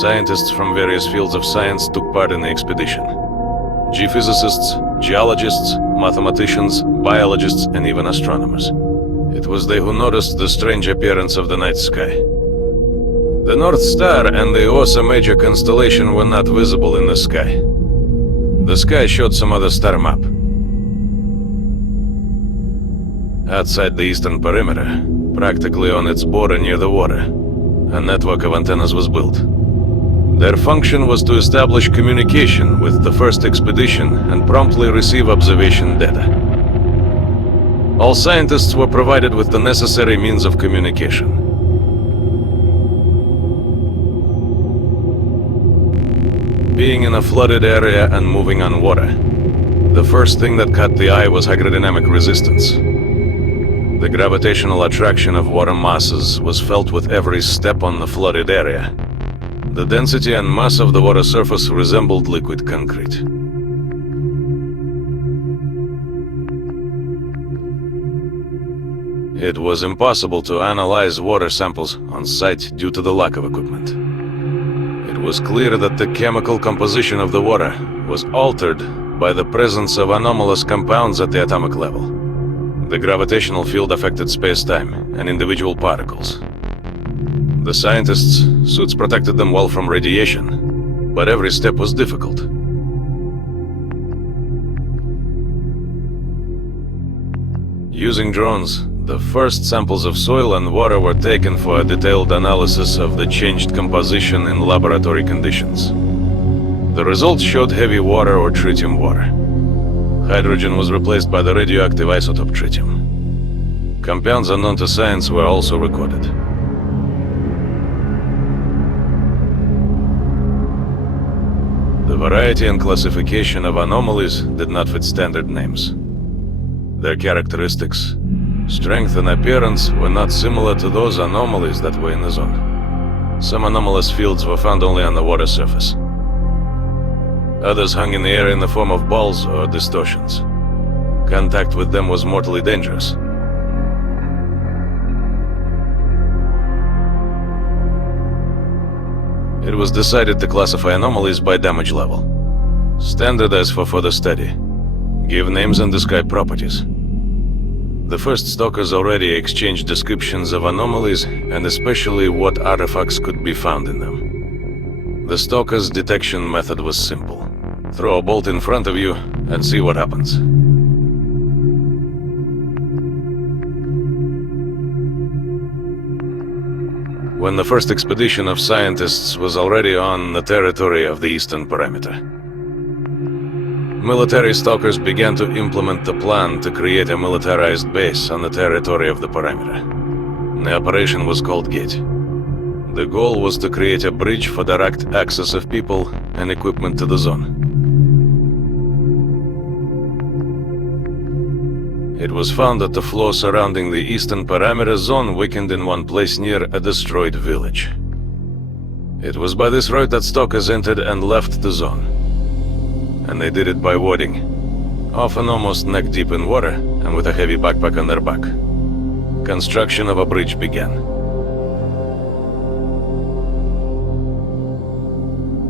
Scientists from various fields of science took part in the expedition. Geophysicists, geologists, mathematicians, biologists, and even astronomers. It was they who noticed the strange appearance of the night sky. The North Star and the Ursa Major constellation were not visible in the sky. The sky showed some other star map. Outside the eastern perimeter, practically on its border near the water, a network of antennas was built. Their function was to establish communication with the first expedition and promptly receive observation data. All scientists were provided with the necessary means of communication. Being in a flooded area and moving on water, the first thing that caught the eye was hydrodynamic resistance. The gravitational attraction of water masses was felt with every step on the flooded area. The density and mass of the water surface resembled liquid concrete. It was impossible to analyze water samples on site due to the lack of equipment. It was clear that the chemical composition of the water was altered by the presence of anomalous compounds at the atomic level. The gravitational field affected space-time and individual particles. The scientists' suits protected them well from radiation, but every step was difficult. Using drones, the first samples of soil and water were taken for a detailed analysis of the changed composition in laboratory conditions. The results showed heavy water or tritium water. Hydrogen was replaced by the radioactive isotope tritium. Compounds unknown to science were also recorded. The variety and classification of anomalies did not fit standard names. Their characteristics, strength and appearance were not similar to those anomalies that were in the zone. Some anomalous fields were found only on the water surface. Others hung in the air in the form of balls or distortions. Contact with them was mortally dangerous. It was decided to classify anomalies by damage level. Standardize for further study. Give names and describe properties. The first stalkers already exchanged descriptions of anomalies and especially what artifacts could be found in them. The stalkers' detection method was simple. Throw a bolt in front of you and see what happens. When the first expedition of scientists was already on the territory of the eastern perimeter, military stalkers began to implement the plan to create a militarized base on the territory of the perimeter. The operation was called Gate. The goal was to create a bridge for direct access of people and equipment to the zone. It was found that the floor surrounding the eastern perimeter zone weakened in one place near a destroyed village. It was by this route that stalkers entered and left the zone. And they did it by wading, often almost neck-deep in water and with a heavy backpack on their back. Construction of a bridge began.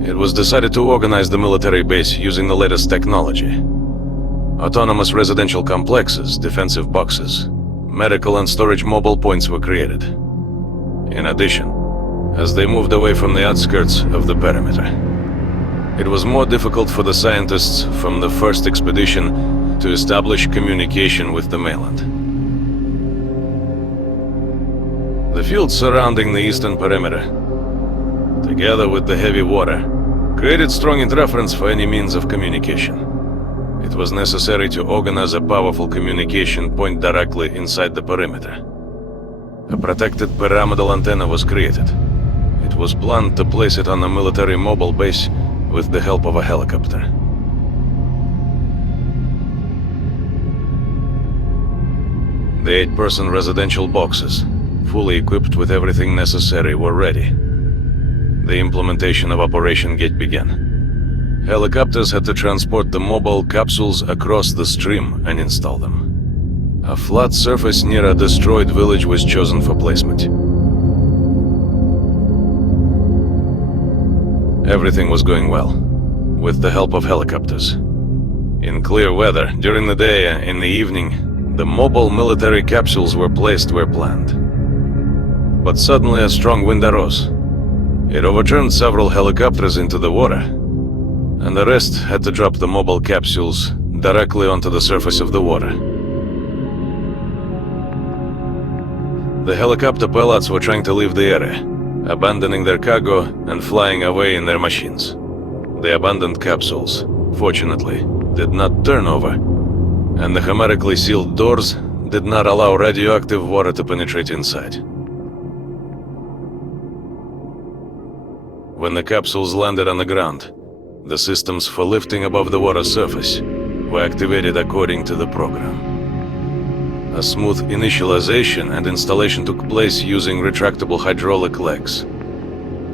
It was decided to organize the military base using the latest technology. Autonomous residential complexes, defensive boxes, medical and storage mobile points were created. In addition, as they moved away from the outskirts of the perimeter, it was more difficult for the scientists from the first expedition to establish communication with the mainland. The fields surrounding the eastern perimeter, together with the heavy water, created strong interference for any means of communication. It was necessary to organize a powerful communication point directly inside the perimeter. A protected pyramidal antenna was created. It was planned to place it on a military mobile base with the help of a helicopter. The 8-person residential boxes, fully equipped with everything necessary, were ready. The implementation of Operation Gate began. Helicopters had to transport the mobile capsules across the stream and install them. A flat surface near a destroyed village was chosen for placement. Everything was going well, with the help of helicopters. In clear weather, during the day and in the evening, the mobile military capsules were placed where planned. But suddenly a strong wind arose. It overturned several helicopters into the water, and the rest had to drop the mobile capsules directly onto the surface of the water. The helicopter pilots were trying to leave the area, abandoning their cargo and flying away in their machines. The abandoned capsules, fortunately, did not turn over, and the hermetically sealed doors did not allow radioactive water to penetrate inside. When the capsules landed on the ground, the systems for lifting above the water surface were activated according to the program. A smooth initialization and installation took place using retractable hydraulic legs.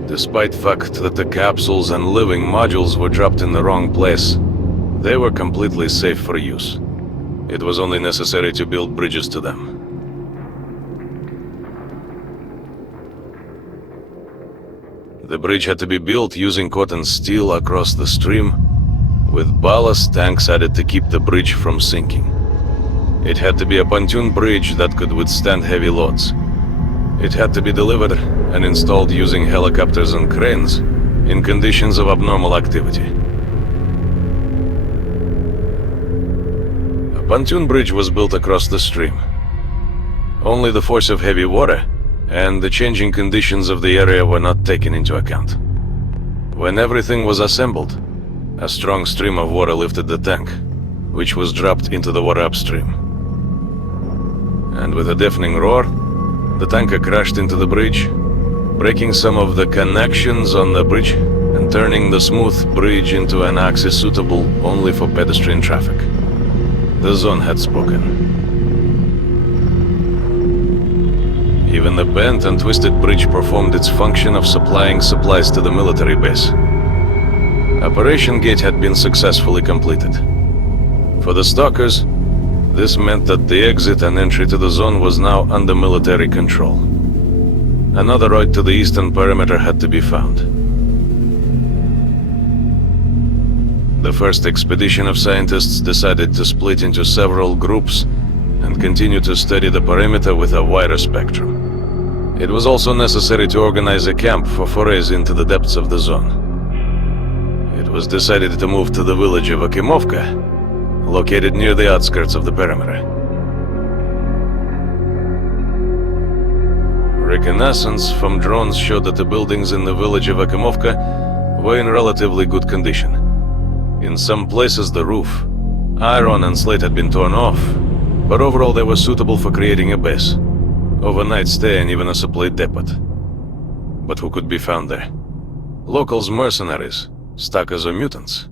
Despite the fact that the capsules and living modules were dropped in the wrong place, they were completely safe for use. It was only necessary to build bridges to them. The bridge had to be built using cotton steel across the stream, with ballast tanks added to keep the bridge from sinking. It had to be a pontoon bridge that could withstand heavy loads. It had to be delivered and installed using helicopters and cranes in conditions of abnormal activity. A pontoon bridge was built across the stream. Only the force of heavy water and the changing conditions of the area were not taken into account. When everything was assembled, a strong stream of water lifted the tank, which was dropped into the water upstream. And with a deafening roar, the tanker crashed into the bridge, breaking some of the connections on the bridge and turning the smooth bridge into an axis suitable only for pedestrian traffic. The zone had spoken. Even the bent and twisted bridge performed its function of supplying supplies to the military base. Operation Gate had been successfully completed. For the stalkers, this meant that the exit and entry to the zone was now under military control. Another route to the eastern perimeter had to be found. The first expedition of scientists decided to split into several groups and continue to study the perimeter with a wider spectrum. It was also necessary to organize a camp for forays into the depths of the zone. It was decided to move to the village of Akimovka, located near the outskirts of the perimeter. Reconnaissance from drones showed that the buildings in the village of Akimovka were in relatively good condition. In some places the roof, iron and slate had been torn off, but overall they were suitable for creating a base, overnight stay and even a supply depot. But who could be found there? Locals, mercenaries, stalkers or mutants?